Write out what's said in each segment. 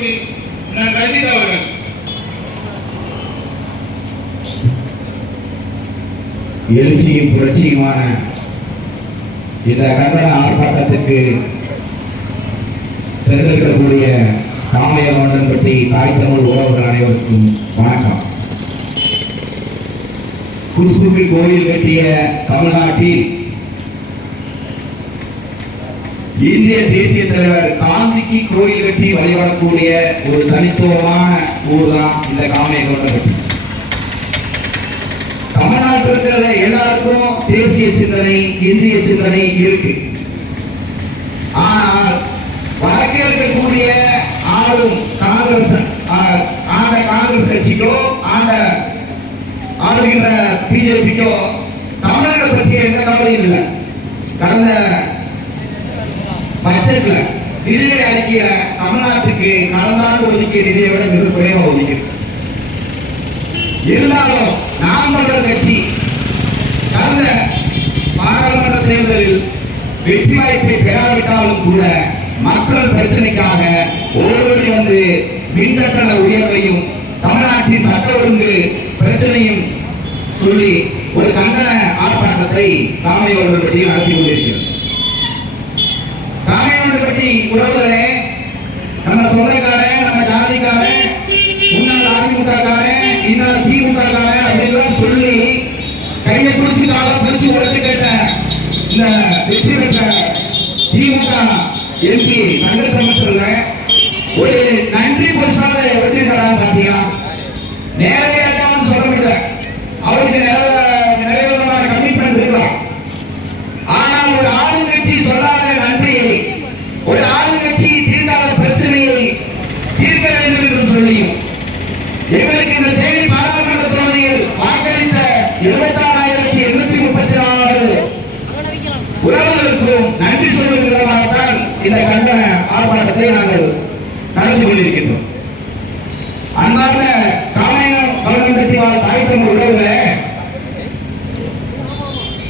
திருப்பதி ரஜித் அவர்கள் எழுச்சியும் புரட்சியுமான இந்த கண்டன ஆர்ப்பாட்டத்திற்கு காமைய காமையவண்டன் பற்றி தாய் தமிழ் உறவுகள் அனைவருக்கும் வணக்கம். குஷ்புக்கு கோயில் கட்டிய தமிழ்நாட்டில் இந்திய தேசிய தலைவர் காந்திக்கு கோயில் கட்டி வழிபடக்கூடிய ஒரு தனித்துவமான ஊர் தான் இந்த காமையவண்டன் தமிழ்நாட்டில் இருக்கிற எல்லாருக்கும் தேசிய சிந்தனை இந்திய சிந்தனை இருக்கு. ஆனால் வடக்கே இருக்கக்கூடிய ஆளும் காங்கிரஸ் ஆ- ஆண்ட காங்கிரஸ் கட்சிக்கோ ஆண்ட ஆளுகின்ற பிஜேபிக்கோ தமிழர்கள் பற்றிய எந்த கவலையும் இல்லை. கடந்த பட்ஜெட்ல நிதிநிலை அறிக்கையில தமிழ்நாட்டுக்கு கடந்தாண்டு ஒதுக்கிய நிதியை விட மிக குறைவா ஒதுக்கிறது இருந்தாலும் நாம் தமிழர் கட்சி கடந்த பாராளுமன்ற தேர்தலில் வெற்றி வாய்ப்பை பெறாவிட்டாலும் கூட மக்கள் பிரச்சனைக்காக ஓடி வந்து மின்கட்டண உயர்வையும் தமிழ்நாட்டின் சட்ட ஒழுங்கு பிரச்சனையும் சொல்லி ஒரு கண்டன ஆர்ப்பாட்டத்தை காமையோடு பற்றி நடத்தி கொண்டிருக்கிறது காமையோடு உறவுகளே நம்ம சொந்தக்காரன் நம்ம ஜாதிக்காரன் முன்னாள் அதிமுகக்காரன் இன்னாள் திமுகக்காரன் அப்படின்லாம் சொல்லி கையை பிடிச்சு காலை பிடிச்சு உழைத்து கேட்ட இந்த வெற்றி பெற்ற திமுக எம்பி தங்கத்தமிழ் சொல்றேன். ஒரு நன்றி பொருசாக வெற்றி தராங்க பாத்தீங்கன்னா நேரே இந்த கண்டன ஆர்ப்பாட்டத்தை நாங்கள் நடந்து கொண்டிருக்கின்றோம் அன்பார்ந்த காமையம் கவர்மெண்ட் வாழ் தாய் தமிழ் உறவுகளே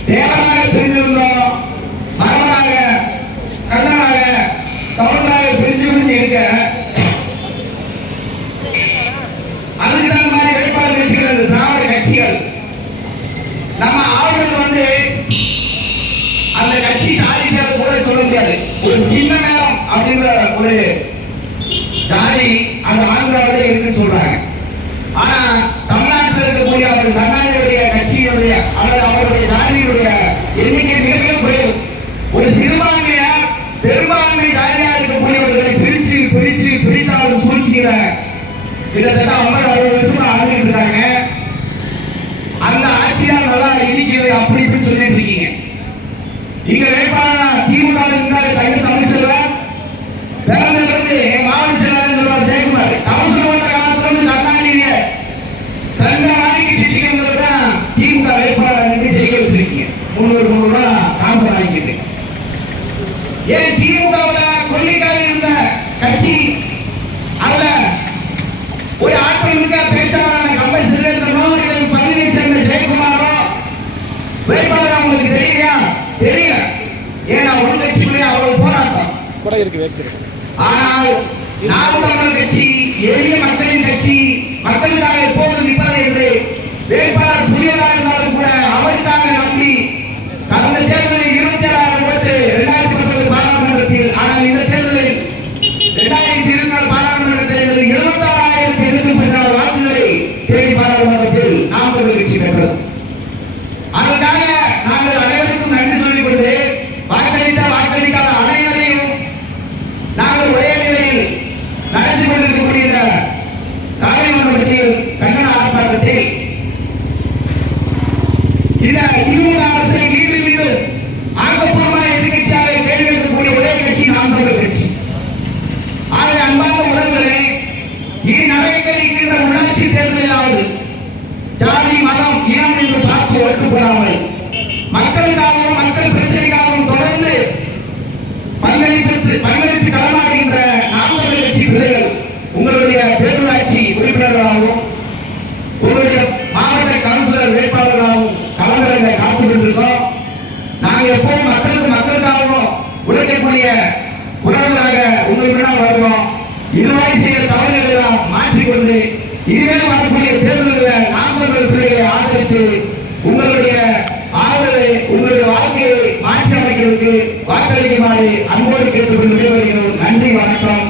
தேவனாக பிரிந்திருந்தோம் மரமாக கண்ணனாக தமிழனாக பிரிஞ்சு பிரிஞ்சு இருக்க அதுக்கு தான் மாதிரி வேட்பாளர் கட்சிகள் திராவிட கட்சிகள் நம்ம ஆளுநர் வந்து அந்த கட்சி சாதிக்கிறது கூட சொல்ல ஒரு சின்ன நேரம் அப்படின்ற ஒரு ஜாதி அந்த ஆந்திராவிலே இருக்குன்னு சொல்றாங்க. ஆனா தமிழ்நாட்டில் இருக்கக்கூடிய அவர்கள் கர்நாடகருடைய கட்சியினுடைய அல்லது அவருடைய ஜாதியினுடைய எண்ணிக்கை மிக மிக குறைவு. ஒரு சிறுபான்மையா பெரும்பான்மை ஜாதியா இருக்கக்கூடியவர்களை பிரிச்சு பிரிச்சு பிரித்தாலும் சூழ்ச்சியில கிட்டத்தட்ட ஐம்பது அறுபது வருஷமா ஆளுநர் இருக்காங்க. அந்த ஆட்சியால் நல்லா இனிக்குது அப்படி இப்படின்னு சொல்லிட்டு இருக்கீங்க. இங்க வேட்பாளர் திமுக இருந்தாரு தமிழ்ச்செல்வன் என் மாவட்ட செயலாளர் சொல்வார் ஜெயக்குமார். கவுன்சில் காலத்துல இருந்து தங்க தான் திமுக வேட்பாளர் ஜெயிக்க வச்சிருக்கீங்க முன்னூறு போராட்டம் கூட இருக்கு வேட்டு ஆனால் நாம் தமிழர் கட்சி எளிய மக்களின் கட்சி மக்களுக்காக எப்போது நிற்பது என்று வேட்பாளர் புதியதாக இருந்தாலும் கூட அவருக்காக நம்பி கடந்த தேர்தலில் இருபத்தி ஏழாயிரம் ஓட்டு இரண்டாயிரத்தி பத்தொன்பது பாராளுமன்றத்தில் ஆனால் இந்த தேர்தலில் இரண்டாயிரத்தி இருபத்தி நாலு பாராளுமன்ற தேர்தலில் இருபத்தாறாயிரத்தி எண்ணூத்தி பதினாலு வாக்குகளை தேடி பாராளுமன்றத்தில் நாம் தமிழர் கட்சி பெற்றது அதற்காக நாங்கள் அனைவருக்கும் நன்றி சொல்லிக் கொண்டு வாக்களித்த வாக்களிக்காத அனைவரையும் நாங்கள் ஒரே நிலையில் நடத்தி கொண்டிருக்கக்கூடிய இந்த நாடாளுமன்றத்தில் கண்டன ஆர்ப்பாட்டத்தில் இந்த திமுக அரசை மீண்டும் மீண்டும் ஆக்கப்பூர்வமான எதிர்கட்சியாக கேள்வி எழுப்பக்கூடிய ஒரே கட்சி நாம் தமிழர் கட்சி ஆகவே அன்பார்ந்த உறவுகளே இனி நடைபெறுகின்ற உள்ளாட்சி தேர்தலாவது ஜாதி மதம் இனம் என்று பார்த்து ஒட்டுப்படாமல் மக்களுக்காகவும் மக்கள் பிரச்சனைக்காகவும் தொடர்ந்து பங்களித்து பங்களித்து களமாடுகின்ற நாம் கட்சி பிள்ளைகள் உங்களுடைய பேரூராட்சி உறுப்பினர்களாகவும் உங்களுடைய மாவட்ட கவுன்சிலர் வேட்பாளர்களாகவும் களங்களில் காத்துக் கொண்டிருக்கோம் நாங்கள் எப்போதும் மக்களுக்கு மக்களுக்காகவும் உழைக்கக்கூடிய உறவுகளாக உங்களுக்கு வருவோம் இதுவரை செய்ய தவறு வாக்களிக்குமாறு அன்போடு கேட்டுக்கொண்டு விடைபெறுகிறோம். நன்றி வணக்கம்.